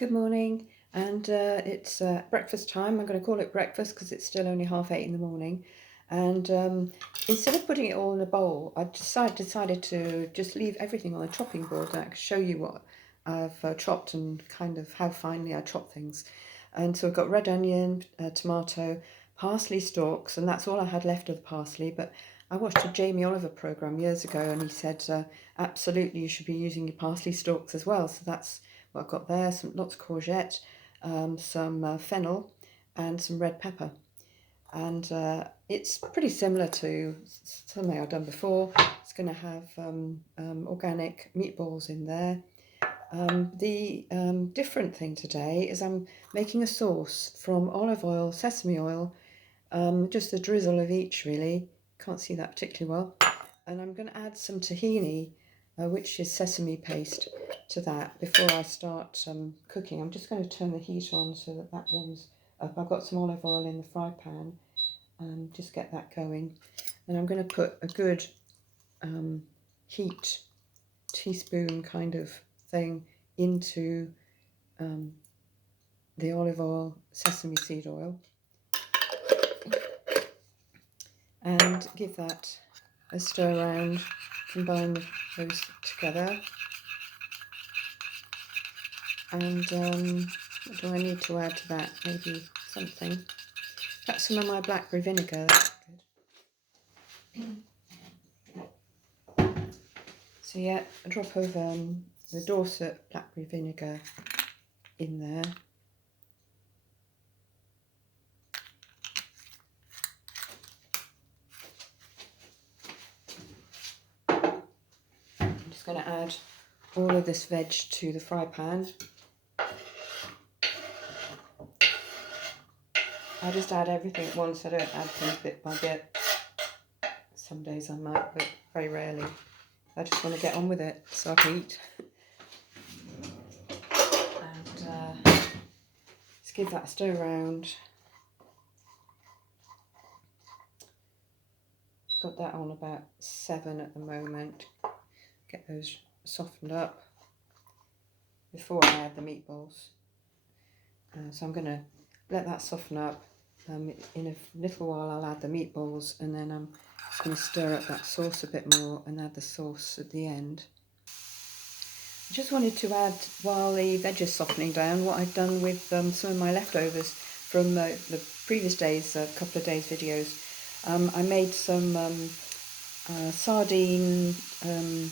Good morning, and it's breakfast time. I'm going to call it breakfast because it's still only 8:30 in the morning. And instead of putting it all in a bowl, I decided to just leave everything on the chopping board and I can show you what I've chopped and kind of how finely I chop things. And so I've got red onion, tomato, parsley stalks, and that's all I had left of the parsley. But I watched a Jamie Oliver program years ago, and he said absolutely you should be using your parsley stalks as well. So that's what I've got there. Lots of courgette, some fennel, and some red pepper. And it's pretty similar to something I've done before. It's going to have organic meatballs in there. The different thing today is I'm making a sauce from olive oil, sesame oil, just a drizzle of each really. Can't see that particularly well. And I'm going to add some tahini, which is sesame paste, to that before I start cooking. I'm just going to turn the heat on so that that warms up. I've got some olive oil in the fry pan and just get that going. And I'm going to put a good heat teaspoon kind of thing into the olive oil, sesame seed oil, and give that a stir around, combine those together. And what do I need to add to that? Maybe something. Perhaps some of my blackberry vinegar. That's good. So yeah, a drop of the Dorset blackberry vinegar in there. I'm just going to add all of this veg to the fry pan. I just add everything at once. I don't add things bit by bit. Some days I might, but very rarely. I just want to get on with it so I can eat. And just give that a stir around. Got that on about 7 at the moment. Get those softened up before I add the meatballs. So I'm going to let that soften up. In a little while I'll add the meatballs, and then I'm just going to stir up that sauce a bit more and add the sauce at the end. I just wanted to add, while the veg is softening down, what I've done with some of my leftovers from the previous days, a couple of days videos. I made some sardine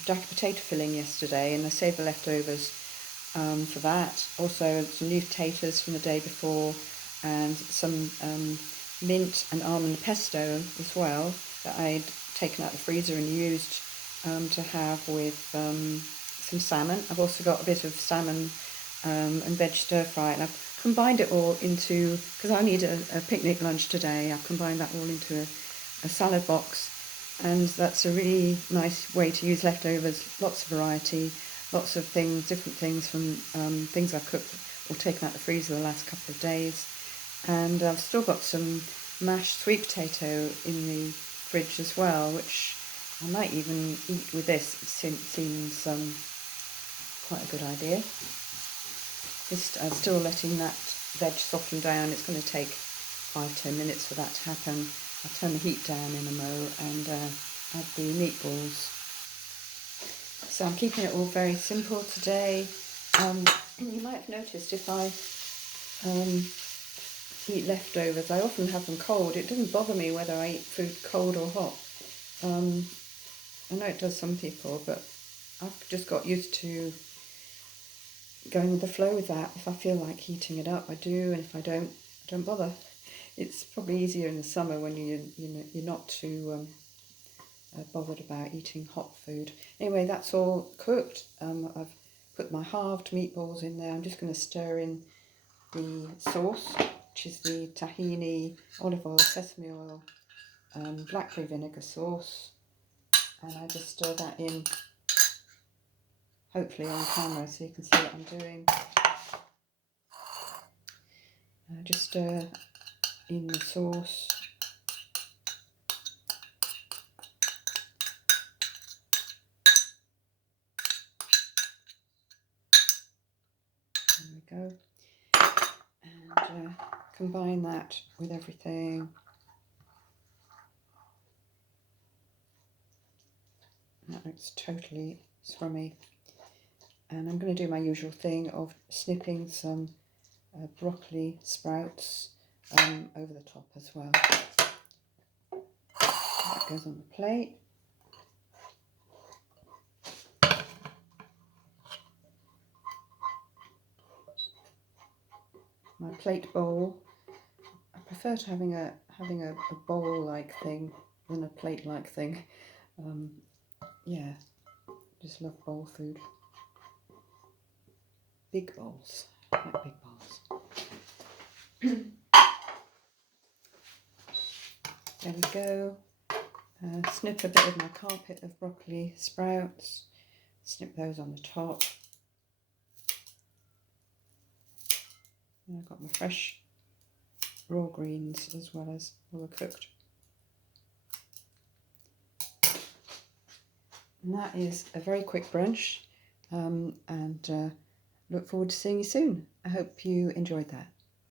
jacket potato filling yesterday, and I saved the leftovers for that. Also some new potatoes from the day before, and some mint and almond pesto as well that I'd taken out the freezer and used to have with some salmon. I've also got a bit of salmon and veg stir fry, and I've combined it all into, because I need a picnic lunch today, I've combined that all into a salad box. And that's a really nice way to use leftovers. Lots of variety, lots of things, different things from things I've cooked or taken out the freezer the last couple of days. And I've still got some mashed sweet potato in the fridge as well, which I might even eat with this. It seems quite a good idea. Just still letting that veg soften down. It's going to take 5-10 minutes for that to happen. I'll turn the heat down in a mo and add the meatballs. So I'm keeping it all very simple today. You might have noticed if I eat leftovers, I often have them cold. It doesn't bother me whether I eat food cold or hot. I know it does some people, but I've just got used to going with the flow with that. If I feel like heating it up, I do, and if I don't bother. It's probably easier in the summer when you're not too bothered about eating hot food. Anyway, that's all cooked. I've put my halved meatballs in there. I'm just going to stir in the sauce, which is the tahini, olive oil, sesame oil, blackberry vinegar sauce, and I just stir that in, hopefully on camera so you can see what I'm doing. Just stir in the sauce. There we go. And combine that with everything. That looks totally scrummy. And I'm going to do my usual thing of snipping some broccoli sprouts over the top as well. That goes on the plate. My plate bowl. I prefer to having a bowl-like thing than a plate-like thing. Yeah, just love bowl food. Big bowls, I like big bowls. There we go. Snip a bit of my carpet of broccoli sprouts. Snip those on the top. And I've got my fresh raw greens as well as all the cooked. And that is a very quick brunch, and look forward to seeing you soon. I hope you enjoyed that.